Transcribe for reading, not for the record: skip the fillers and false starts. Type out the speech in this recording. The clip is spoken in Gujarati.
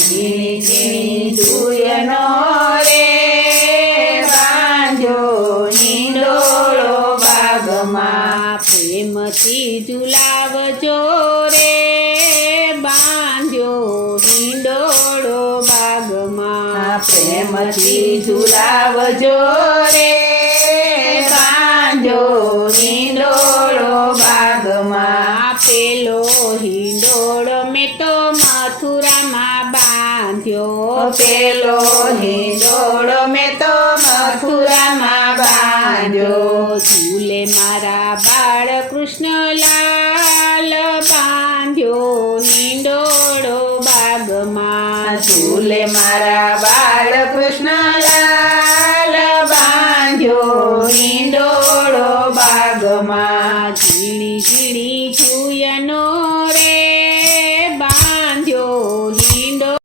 ઝીણી ઝીણી દુયનો રે બાંધ્યો હિંડોળો બાગમાં પ્રેમથી ઝુલાવજો રે બાંધ્યો હિંડોળો બાગમાં પ્રેમથી ઝુલાવજો રે બાંધ્યો હિંડોળો બાગમાં પેલો હિંડોળો મેં તો મથુરામાં બાંધ્યો પેલો હિંડોળો મેં તો મથુરામાં બાંધ્યો ઝૂલે મારા બાળ કૃષ્ણલાલ બાંધ્યો હિંડોળો બાગમાં ઝૂલે મારા